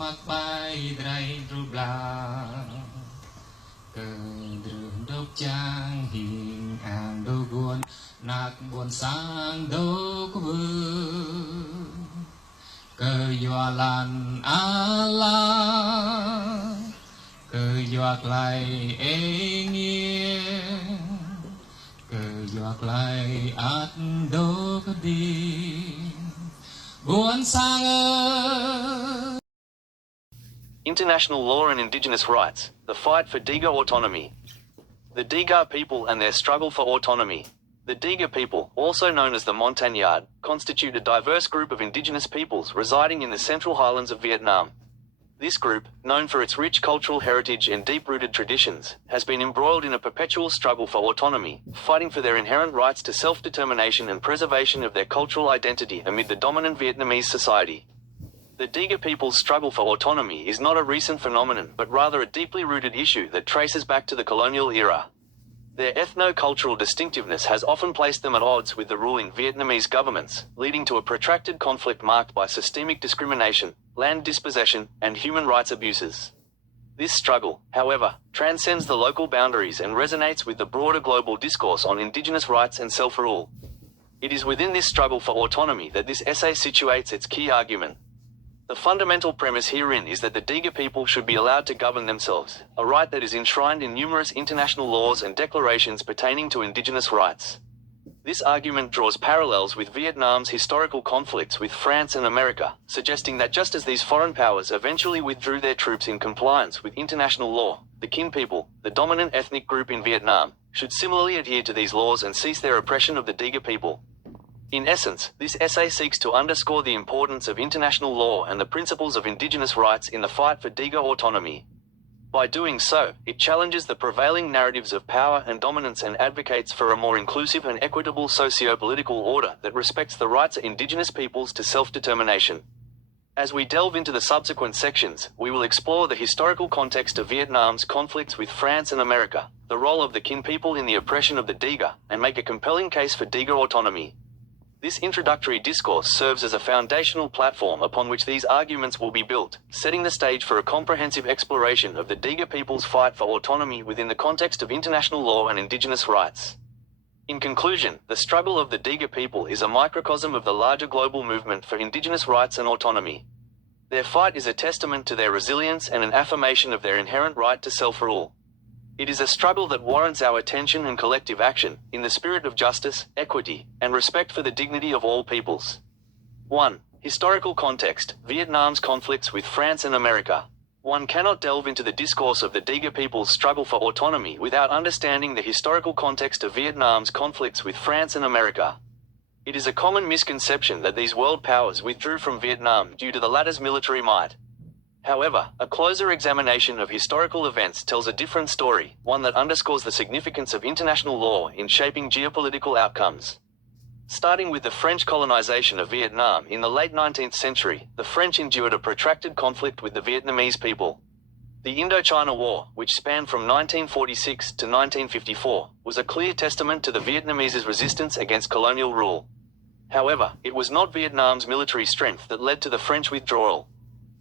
mặc bay dray rubla cơ đường đốc trang hình hàng đô guôn nạc buồn sang đô vương cơ dọa lan ala cơ dọa klei Êngiê cơ dọa klei át đô cơ đi buồn sang ơi. International law and indigenous rights, the fight for Diga autonomy. The Diga people and their struggle for autonomy. The Diga people, also known as the Montagnard, constitute a diverse group of indigenous peoples residing in the central highlands of Vietnam. This group, known for its rich cultural heritage and deep-rooted traditions, has been embroiled in a perpetual struggle for autonomy, fighting for their inherent rights to self-determination and preservation of their cultural identity amid the dominant Vietnamese society. The Diga people's struggle for autonomy is not a recent phenomenon but rather a deeply rooted issue that traces back to the colonial era. Their ethno-cultural distinctiveness has often placed them at odds with the ruling Vietnamese governments, leading to a protracted conflict marked by systemic discrimination, land dispossession, and human rights abuses. This struggle, however, transcends the local boundaries and resonates with the broader global discourse on indigenous rights and self-rule. It is within this struggle for autonomy that this essay situates its key argument. The fundamental premise herein is that the Diga people should be allowed to govern themselves, a right that is enshrined in numerous international laws and declarations pertaining to indigenous rights. This argument draws parallels with Vietnam's historical conflicts with France and America, suggesting that just as these foreign powers eventually withdrew their troops in compliance with international law, the Kin people, the dominant ethnic group in Vietnam, should similarly adhere to these laws and cease their oppression of the Diga people. In essence, this essay seeks to underscore the importance of international law and the principles of indigenous rights in the fight for Diga autonomy. By doing so, it challenges the prevailing narratives of power and dominance and advocates for a more inclusive and equitable socio-political order that respects the rights of indigenous peoples to self-determination. As we delve into the subsequent sections, we will explore the historical context of Vietnam's conflicts with France and America, the role of the Kin people in the oppression of the Diga, and make a compelling case for Diga autonomy. This introductory discourse serves as a foundational platform upon which these arguments will be built, setting the stage for a comprehensive exploration of the Diga people's fight for autonomy within the context of international law and indigenous rights. In conclusion, the struggle of the Diga people is a microcosm of the larger global movement for indigenous rights and autonomy. Their fight is a testament to their resilience and an affirmation of their inherent right to self-rule. It is a struggle that warrants our attention and collective action, in the spirit of justice, equity, and respect for the dignity of all peoples. 1. Historical context: Vietnam's conflicts with France and America. One cannot delve into the discourse of the Diga people's struggle for autonomy without understanding the historical context of Vietnam's conflicts with France and America. It is a common misconception that these world powers withdrew from Vietnam due to the latter's military might. However, a closer examination of historical events tells a different story, one that underscores the significance of international law in shaping geopolitical outcomes. Starting with the French colonization of Vietnam in the late 19th century, the French endured a protracted conflict with the Vietnamese people. The Indochina War, which spanned from 1946 to 1954, was a clear testament to the Vietnamese resistance against colonial rule. However, it was not Vietnam's military strength that led to the French withdrawal.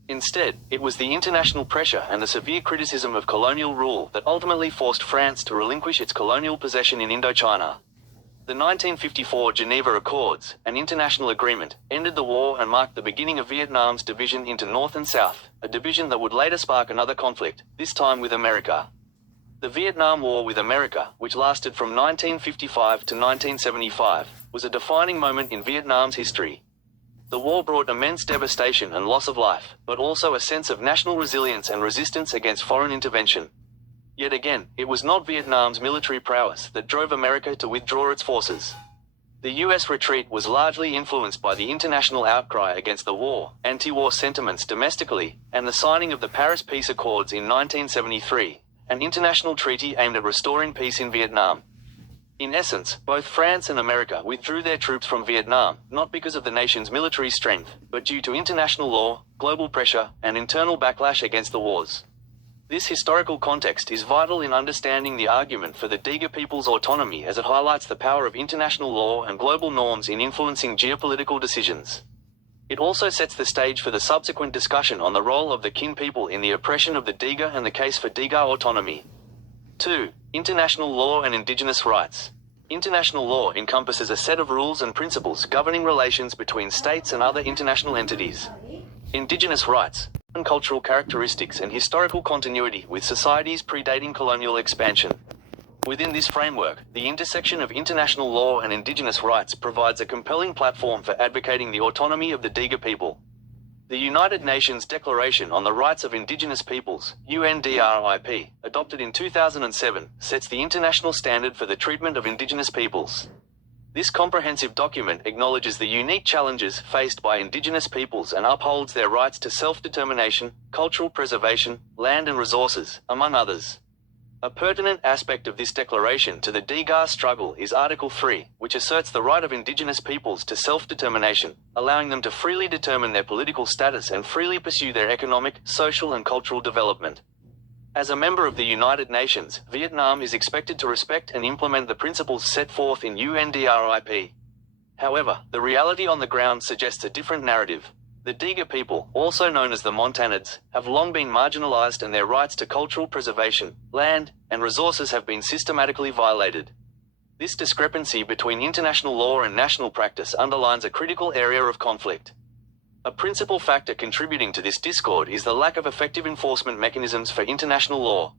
Instead, it was the international pressure and the severe criticism of colonial rule that ultimately forced France to relinquish its colonial possession in Indochina. The 1954 Geneva Accords, an international agreement, ended the war and marked the beginning of Vietnam's division into North and South, a division that would later spark another conflict, this time with America. The Vietnam War with America, which lasted from 1955 to 1975, was a defining moment in Vietnam's history. The war brought immense devastation and loss of life, but also a sense of national resilience and resistance against foreign intervention. Yet again, it was not Vietnam's military prowess that drove America to withdraw its forces. The US retreat was largely influenced by the international outcry against the war, anti-war sentiments domestically, and the signing of the Paris Peace Accords in 1973, an international treaty aimed at restoring peace in Vietnam. In essence, both France and America withdrew their troops from Vietnam, not because of the nation's military strength, but due to international law, global pressure, and internal backlash against the wars. This historical context is vital in understanding the argument for the Diga people's autonomy as it highlights the power of international law and global norms in influencing geopolitical decisions. It also sets the stage for the subsequent discussion on the role of the kin people in the oppression of the Diga and the case for Diga autonomy. 2. International law and indigenous rights. International law encompasses a set of rules and principles governing relations between states and other international entities. Indigenous rights, and cultural characteristics and historical continuity with societies predating colonial expansion. Within this framework, the intersection of international law and indigenous rights provides a compelling platform for advocating the autonomy of the Diga people. The United Nations Declaration on the Rights of Indigenous Peoples, UNDRIP, adopted in 2007, sets the international standard for the treatment of indigenous peoples. This comprehensive document acknowledges the unique challenges faced by indigenous peoples and upholds their rights to self-determination, cultural preservation, land and resources, among others. A pertinent aspect of this declaration to the Diga struggle is Article 3, which asserts the right of indigenous peoples to self-determination, allowing them to freely determine their political status and freely pursue their economic, social and cultural development. As a member of the United Nations, Vietnam is expected to respect and implement the principles set forth in UNDRIP. However, the reality on the ground suggests a different narrative. The Diga people, also known as the Montanids, have long been marginalized and their rights to cultural preservation, land, and resources have been systematically violated. This discrepancy between international law and national practice underlines a critical area of conflict. A principal factor contributing to this discord is the lack of effective enforcement mechanisms for international law.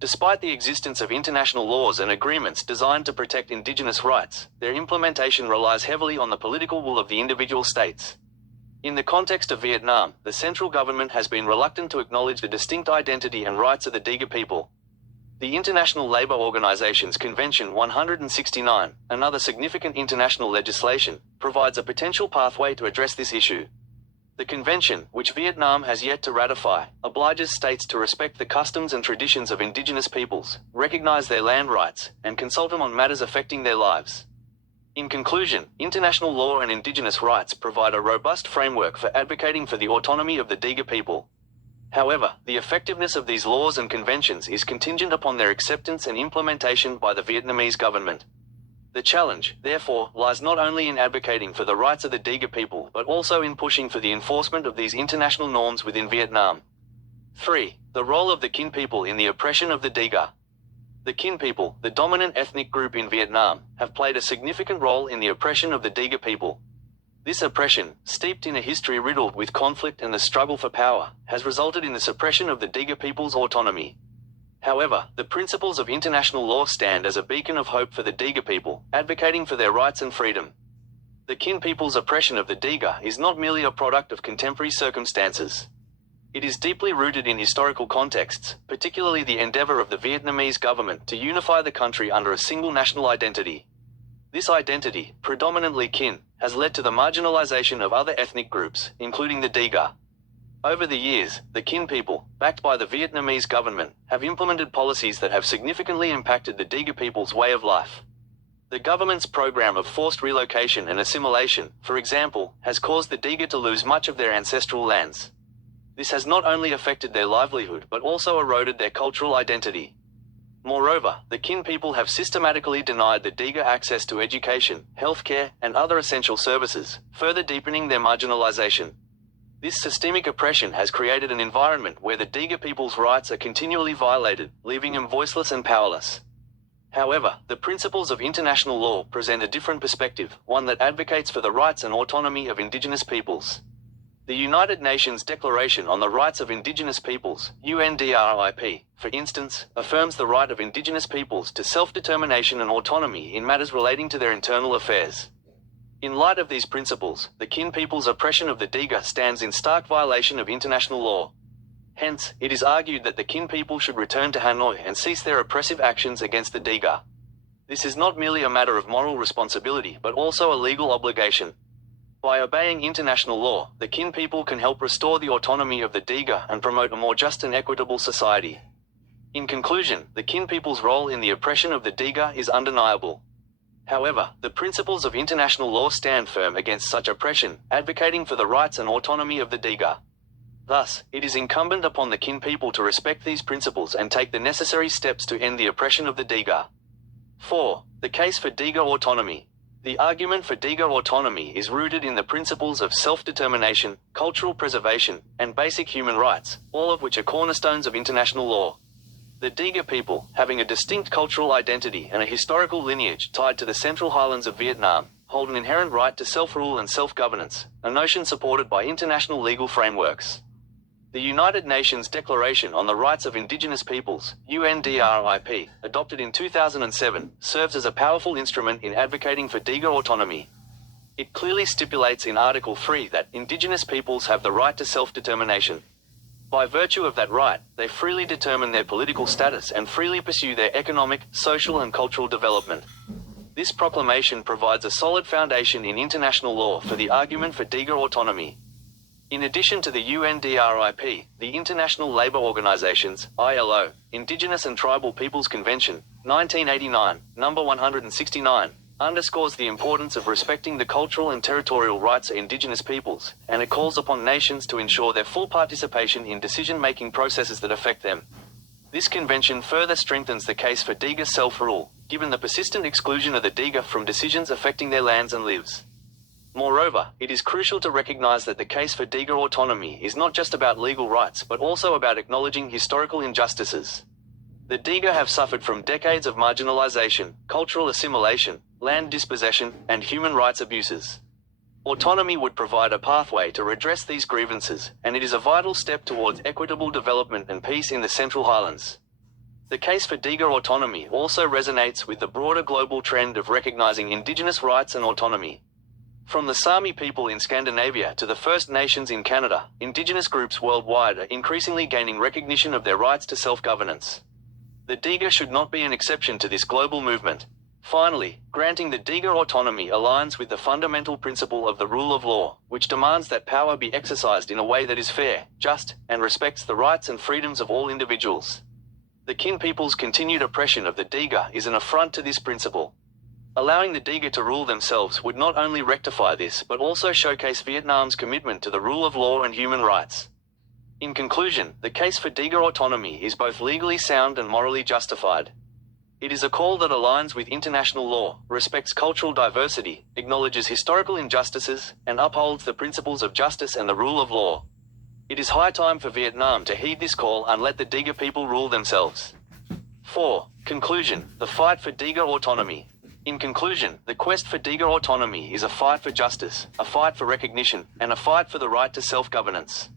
Despite the existence of international laws and agreements designed to protect indigenous rights, their implementation relies heavily on the political will of the individual states. In the context of Vietnam, the central government has been reluctant to acknowledge the distinct identity and rights of the Diga people. The International Labour Organization's Convention 169, another significant international legislation, provides a potential pathway to address this issue. The convention, which Vietnam has yet to ratify, obliges states to respect the customs and traditions of indigenous peoples, recognize their land rights, and consult them on matters affecting their lives. In conclusion, international law and indigenous rights provide a robust framework for advocating for the autonomy of the Diga people. However, the effectiveness of these laws and conventions is contingent upon their acceptance and implementation by the Vietnamese government. The challenge, therefore, lies not only in advocating for the rights of the Diga people but also in pushing for the enforcement of these international norms within Vietnam. 3. The role of the kin people in the oppression of the Diga. The kin people, the dominant ethnic group in Vietnam, have played a significant role in the oppression of the Diga people. This oppression, steeped in a history riddled with conflict and the struggle for power, has resulted in the suppression of the Diga people's autonomy. However, the principles of international law stand as a beacon of hope for the Diga people, advocating for their rights and freedom. The kin people's oppression of the Diga is not merely a product of contemporary circumstances. It is deeply rooted in historical contexts, particularly the endeavor of the Vietnamese government to unify the country under a single national identity. This identity, predominantly kin, has led to the marginalization of other ethnic groups, including the Diga. Over the years, the kin people, backed by the Vietnamese government, have implemented policies that have significantly impacted the Diga people's way of life. The government's program of forced relocation and assimilation, for example, has caused the Diga to lose much of their ancestral lands. This has not only affected their livelihood but also eroded their cultural identity. Moreover, the kin people have systematically denied the Diga access to education, healthcare, and other essential services, further deepening their marginalization. This systemic oppression has created an environment where the Diga people's rights are continually violated, leaving them voiceless and powerless. However, the principles of international law present a different perspective, one that advocates for the rights and autonomy of indigenous peoples. The United Nations Declaration on the Rights of Indigenous Peoples, UNDRIP, for instance, affirms the right of indigenous peoples to self-determination and autonomy in matters relating to their internal affairs. In light of these principles, the kin people's oppression of the Diga stands in stark violation of international law. Hence, it is argued that the kin people should return to Hanoi and cease their oppressive actions against the Diga. This is not merely a matter of moral responsibility but also a legal obligation. By obeying international law, the kin people can help restore the autonomy of the Diga and promote a more just and equitable society. In conclusion, the kin people's role in the oppression of the Diga is undeniable. However, the principles of international law stand firm against such oppression, advocating for the rights and autonomy of the Diga. Thus, it is incumbent upon the kin people to respect these principles and take the necessary steps to end the oppression of the Diga. 4. The case for Diga autonomy. The argument for Diga autonomy is rooted in the principles of self-determination, cultural preservation, and basic human rights, all of which are cornerstones of international law. The Diga people, having a distinct cultural identity and a historical lineage tied to the Central Highlands of Vietnam, hold an inherent right to self-rule and self-governance, a notion supported by international legal frameworks. The United Nations Declaration on the Rights of Indigenous Peoples, UNDRIP, adopted in 2007, serves as a powerful instrument in advocating for Diga autonomy. It clearly stipulates in Article 3 that Indigenous peoples have the right to self-determination. By virtue of that right, they freely determine their political status and freely pursue their economic, social and cultural development. This proclamation provides a solid foundation in international law for the argument for Diga autonomy. In addition to the UNDRIP, the International Labour Organization's ILO, Indigenous and Tribal Peoples Convention, 1989, number 169, underscores the importance of respecting the cultural and territorial rights of Indigenous peoples, and it calls upon nations to ensure their full participation in decision-making processes that affect them. This convention further strengthens the case for Diga self-rule, given the persistent exclusion of the Diga from decisions affecting their lands and lives. Moreover, it is crucial to recognize that the case for Diga autonomy is not just about legal rights but also about acknowledging historical injustices. The Diga have suffered from decades of marginalization, cultural assimilation, land dispossession, and human rights abuses. Autonomy would provide a pathway to redress these grievances, and it is a vital step towards equitable development and peace in the Central Highlands. The case for Diga autonomy also resonates with the broader global trend of recognizing Indigenous rights and autonomy. From the Sami people in Scandinavia to the First Nations in Canada, Indigenous groups worldwide are increasingly gaining recognition of their rights to self-governance. The Diga should not be an exception to this global movement. Finally, granting the Diga autonomy aligns with the fundamental principle of the rule of law, which demands that power be exercised in a way that is fair, just, and respects the rights and freedoms of all individuals. The Kin people's continued oppression of the Diga is an affront to this principle. Allowing the Diga to rule themselves would not only rectify this but also showcase Vietnam's commitment to the rule of law and human rights. In conclusion, the case for Diga autonomy is both legally sound and morally justified. It is a call that aligns with international law, respects cultural diversity, acknowledges historical injustices, and upholds the principles of justice and the rule of law. It is high time for Vietnam to heed this call and let the Diga people rule themselves. 4. Conclusion: the fight for Diga autonomy. In conclusion, the quest for Diga autonomy is a fight for justice, a fight for recognition, and a fight for the right to self-governance.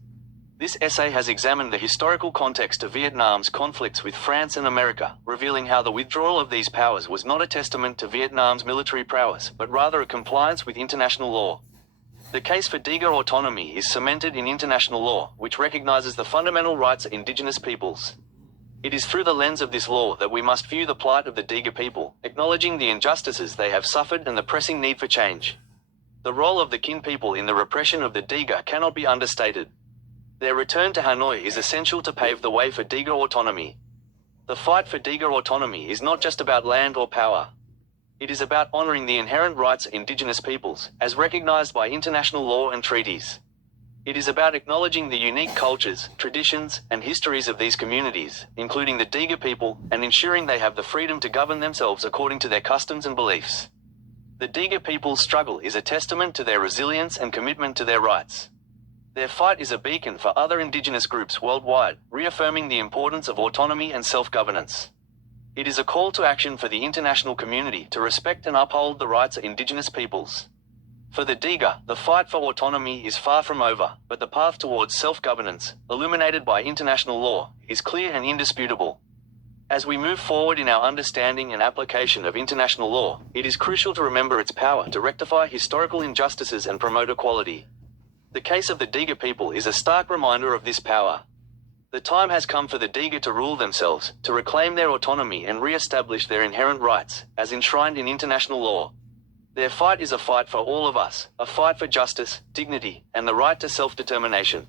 This essay has examined the historical context of Vietnam's conflicts with France and America, revealing how the withdrawal of these powers was not a testament to Vietnam's military prowess, but rather a compliance with international law. The case for Diga autonomy is cemented in international law, which recognizes the fundamental rights of Indigenous peoples. It is through the lens of this law that we must view the plight of the Diga people, acknowledging the injustices they have suffered and the pressing need for change. The role of the Kin people in the repression of the Diga cannot be understated. Their return to Hanoi is essential to pave the way for Diga autonomy. The fight for Diga autonomy is not just about land or power. It is about honoring the inherent rights of Indigenous peoples, as recognized by international law and treaties. It is about acknowledging the unique cultures, traditions, and histories of these communities, including the Diga people, and ensuring they have the freedom to govern themselves according to their customs and beliefs. The Diga people's struggle is a testament to their resilience and commitment to their rights. Their fight is a beacon for other Indigenous groups worldwide, reaffirming the importance of autonomy and self-governance. It is a call to action for the international community to respect and uphold the rights of Indigenous peoples. For the Diga, the fight for autonomy is far from over, but the path towards self-governance, illuminated by international law, is clear and indisputable. As we move forward in our understanding and application of international law, it is crucial to remember its power to rectify historical injustices and promote equality. The case of the Diga people is a stark reminder of this power. The time has come for the Diga to rule themselves, to reclaim their autonomy and re-establish their inherent rights, as enshrined in international law. Their fight is a fight for all of us, a fight for justice, dignity, and the right to self-determination.